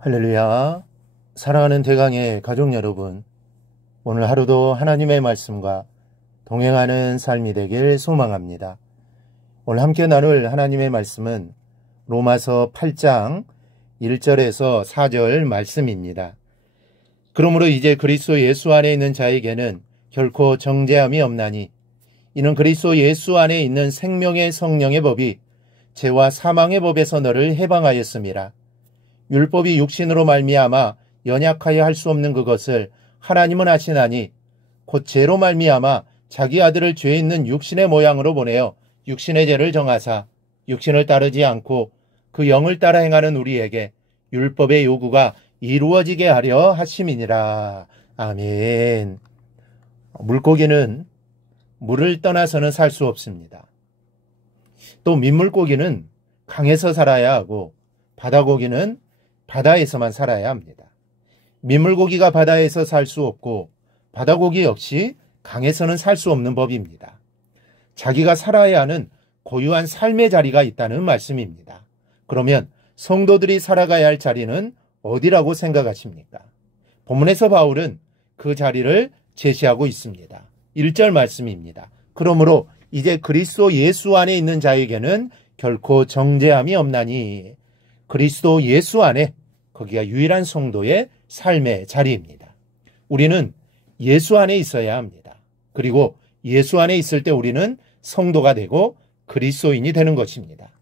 할렐루야. 사랑하는 대강의 가족 여러분, 오늘 하루도 하나님의 말씀과 동행하는 삶이 되길 소망합니다. 오늘 함께 나눌 하나님의 말씀은 로마서 8장 1절에서 4절 말씀입니다. 그러므로 이제 그리스도 예수 안에 있는 자에게는 결코 정죄함이 없나니 이는 그리스도 예수 안에 있는 생명의 성령의 법이 죄와 사망의 법에서 너를 해방하였음이라. 율법이 육신으로 말미암아 연약하여 할 수 없는 그것을 하나님은 하시나니 곧 죄로 말미암아 자기 아들을 죄 있는 육신의 모양으로 보내어 육신의 죄를 정하사 육신을 따르지 않고 그 영을 따라 행하는 우리에게 율법의 요구가 이루어지게 하려 하심이니라. 아멘. 물고기는 물을 떠나서는 살 수 없습니다. 또 민물고기는 강에서 살아야 하고 바다고기는 바다에서만 살아야 합니다. 민물고기가 바다에서 살 수 없고 바다고기 역시 강에서는 살 수 없는 법입니다. 자기가 살아야 하는 고유한 삶의 자리가 있다는 말씀입니다. 그러면 성도들이 살아가야 할 자리는 어디라고 생각하십니까? 본문에서 바울은 그 자리를 제시하고 있습니다. 1절 말씀입니다. 그러므로 이제 그리스도 예수 안에 있는 자에게는 결코 정죄함이 없나니, 그리스도 예수 안에, 거기가 유일한 성도의 삶의 자리입니다. 우리는 예수 안에 있어야 합니다. 그리고 예수 안에 있을 때 우리는 성도가 되고 그리스도인이 되는 것입니다.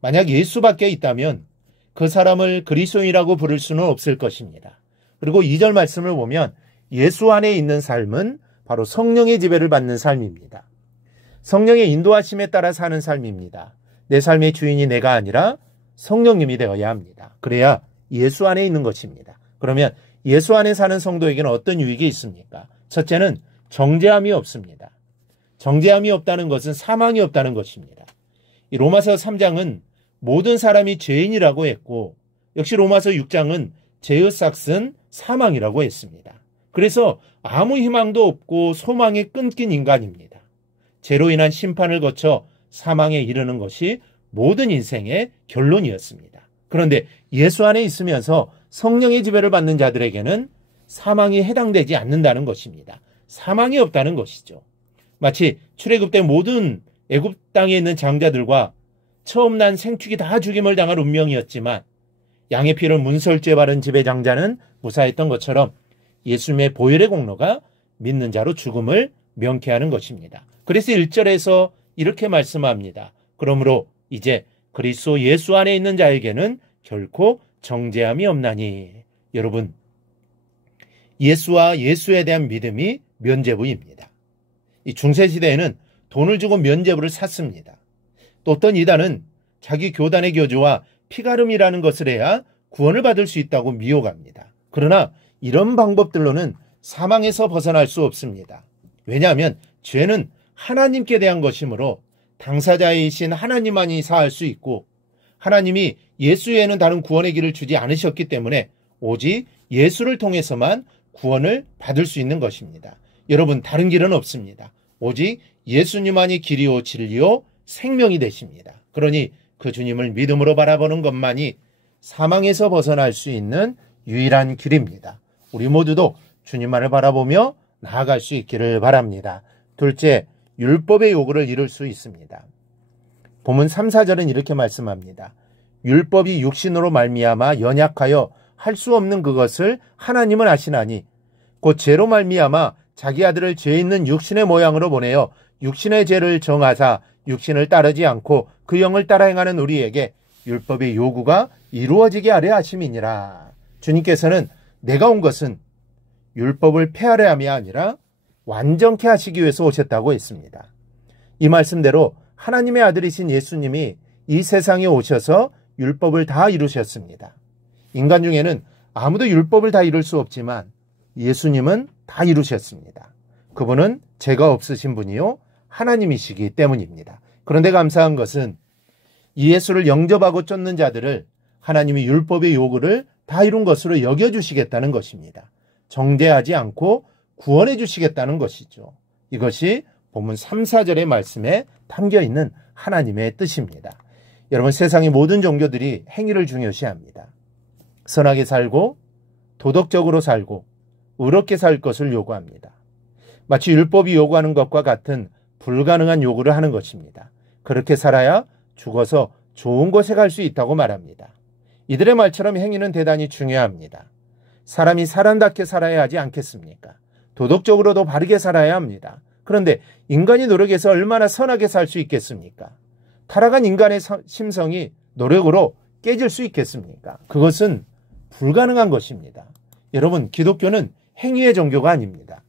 만약 예수 밖에 있다면 그 사람을 그리스도인이라고 부를 수는 없을 것입니다. 그리고 2절 말씀을 보면 예수 안에 있는 삶은 바로 성령의 지배를 받는 삶입니다. 성령의 인도하심에 따라 사는 삶입니다. 내 삶의 주인이 내가 아니라 성령님이 되어야 합니다. 그래야 예수 안에 있는 것입니다. 그러면 예수 안에 사는 성도에게는 어떤 유익이 있습니까? 첫째는 정죄함이 없습니다. 정죄함이 없다는 것은 사망이 없다는 것입니다. 이 로마서 3장은 모든 사람이 죄인이라고 했고, 역시 로마서 6장은 죄의 삭은 사망이라고 했습니다. 그래서 아무 희망도 없고 소망이 끊긴 인간입니다. 죄로 인한 심판을 거쳐 사망에 이르는 것이 모든 인생의 결론이었습니다. 그런데 예수 안에 있으면서 성령의 지배를 받는 자들에게는 사망이 해당되지 않는다는 것입니다. 사망이 없다는 것이죠. 마치 출애굽 때 모든 애굽 땅에 있는 장자들과 처음 난 생축이 다 죽임을 당할 운명이었지만 양의 피를 문설주에 바른 집의 장자는 무사했던 것처럼 예수님의 보혈의 공로가 믿는 자로 죽음을 명쾌하는 것입니다. 그래서 1절에서 이렇게 말씀합니다. 그러므로 이제 그리스도 예수 안에 있는 자에게는 결코 정죄함이 없나니. 여러분, 예수와 예수에 대한 믿음이 면죄부입니다. 이 중세시대에는 돈을 주고 면죄부를 샀습니다. 또 어떤 이단은 자기 교단의 교주와 피가름이라는 것을 해야 구원을 받을 수 있다고 미혹합니다. 그러나 이런 방법들로는 사망에서 벗어날 수 없습니다. 왜냐하면 죄는 하나님께 대한 것이므로 당사자이신 하나님만이 사할 수 있고, 하나님이 예수 외에는 다른 구원의 길을 주지 않으셨기 때문에 오직 예수를 통해서만 구원을 받을 수 있는 것입니다. 여러분, 다른 길은 없습니다. 오직 예수님만이 길이요 진리요 생명이 되십니다. 그러니 그 주님을 믿음으로 바라보는 것만이 사망에서 벗어날 수 있는 유일한 길입니다. 우리 모두도 주님만을 바라보며 나아갈 수 있기를 바랍니다. 둘째, 율법의 요구를 이룰 수 있습니다. 본문 3, 4절은 이렇게 말씀합니다. 율법이 육신으로 말미암아 연약하여 할 수 없는 그것을 하나님은 하시나니 곧 죄로 말미암아 자기 아들을 죄 있는 육신의 모양으로 보내어 육신의 죄를 정하사 육신을 따르지 않고 그 영을 따라 행하는 우리에게 율법의 요구가 이루어지게 하려 하심이니라. 주님께서는 내가 온 것은 율법을 폐하려 함이 아니라 완전케 하시기 위해서 오셨다고 했습니다. 이 말씀대로 하나님의 아들이신 예수님이 이 세상에 오셔서 율법을 다 이루셨습니다. 인간 중에는 아무도 율법을 다 이룰 수 없지만 예수님은 다 이루셨습니다. 그분은 죄가 없으신 분이요 하나님이시기 때문입니다. 그런데 감사한 것은 이 예수를 영접하고 쫓는 자들을 하나님이 율법의 요구를 다 이룬 것으로 여겨주시겠다는 것입니다. 정죄하지 않고 구원해 주시겠다는 것이죠. 이것이 본문 3, 4절의 말씀에 담겨있는 하나님의 뜻입니다. 여러분, 세상의 모든 종교들이 행위를 중요시합니다. 선하게 살고 도덕적으로 살고 의롭게 살 것을 요구합니다. 마치 율법이 요구하는 것과 같은 불가능한 요구를 하는 것입니다. 그렇게 살아야 죽어서 좋은 곳에 갈 수 있다고 말합니다. 이들의 말처럼 행위는 대단히 중요합니다. 사람이 사람답게 살아야 하지 않겠습니까? 도덕적으로도 바르게 살아야 합니다. 그런데 인간이 노력해서 얼마나 선하게 살 수 있겠습니까? 타락한 인간의 심성이 노력으로 깨질 수 있겠습니까? 그것은 불가능한 것입니다. 여러분, 기독교는 행위의 종교가 아닙니다.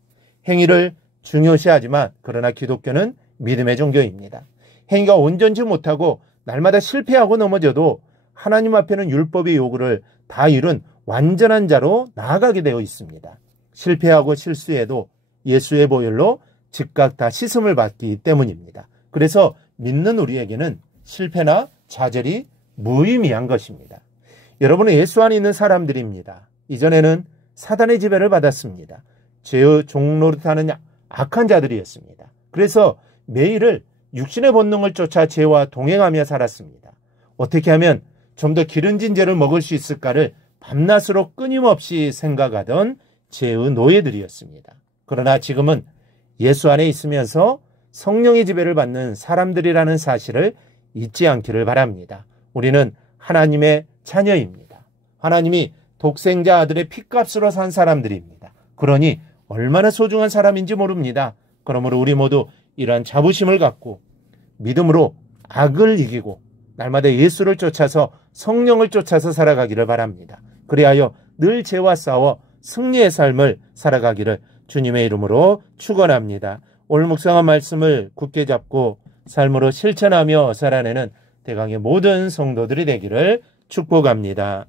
행위를 중요시하지만 그러나 기독교는 믿음의 종교입니다. 행위가 온전치 못하고 날마다 실패하고 넘어져도 하나님 앞에는 율법의 요구를 다 이룬 완전한 자로 나아가게 되어 있습니다. 실패하고 실수해도 예수의 보혈로 즉각 다 씻음을 받기 때문입니다. 그래서 믿는 우리에게는 실패나 좌절이 무의미한 것입니다. 여러분은 예수 안에 있는 사람들입니다. 이전에는 사단의 지배를 받았습니다. 죄의 종노릇하는 악한 자들이었습니다. 그래서 매일을 육신의 본능을 쫓아 죄와 동행하며 살았습니다. 어떻게 하면 좀 더 기름진 죄를 먹을 수 있을까를 밤낮으로 끊임없이 생각하던 죄의 노예들이었습니다. 그러나 지금은 예수 안에 있으면서 성령의 지배를 받는 사람들이라는 사실을 잊지 않기를 바랍니다. 우리는 하나님의 자녀입니다. 하나님이 독생자 아들의 핏값으로 산 사람들입니다. 그러니 얼마나 소중한 사람인지 모릅니다. 그러므로 우리 모두 이러한 자부심을 갖고 믿음으로 악을 이기고 날마다 예수를 쫓아서 성령을 쫓아서 살아가기를 바랍니다. 그리하여 늘 죄와 싸워 승리의 삶을 살아가기를 주님의 이름으로 축원합니다. 오늘 묵상한 말씀을 굳게 잡고 삶으로 실천하며 살아내는 대강의 모든 성도들이 되기를 축복합니다.